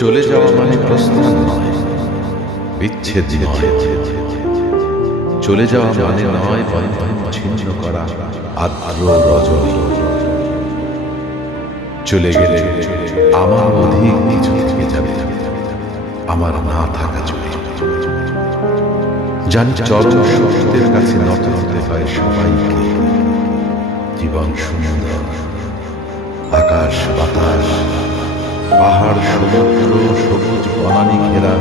চলে যাওয়া মানে প্রস্থান বিচ্ছেদ চলে যাওয়া মানে নয়, বন্ধন ছিন্ন করা আদ্র রজনী চলে গেলে আমার অধিক কিছু থেকে যাবে, আমার না থাকা চলে। জানি চরম সত্যের কাছে নত হতে হয় সবাইকে। জীবন সুন্দর। আকাশ, বাতাস, পাহাড়, সমুদ্র, সবুজ বনানি ঘেরা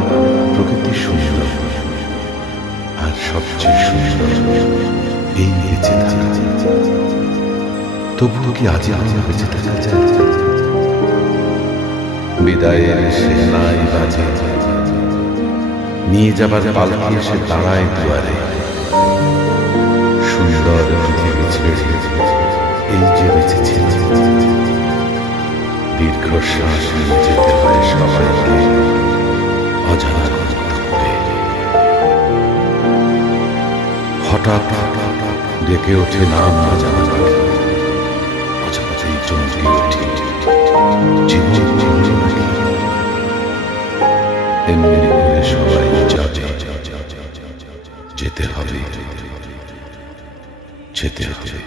প্রকৃতি সুন্দর। আর সবচেয়ে সুন্দর, এই বেঁচে তবুও কি আজ আমরা বেঁচে থাকা যায়? বিদায়ের সেনাই বাজে। নিয়ে যাবার পালকি এসে দাঁড়ায় দুয়ারে। সুন্দর এই যে নিয়ে যেতে হয় সবাইকে। হঠাৎ ডেকে ওঠে নাম না জানা চমকে জীবন এমনি সবাই যেতে হবে। যেতে হবে।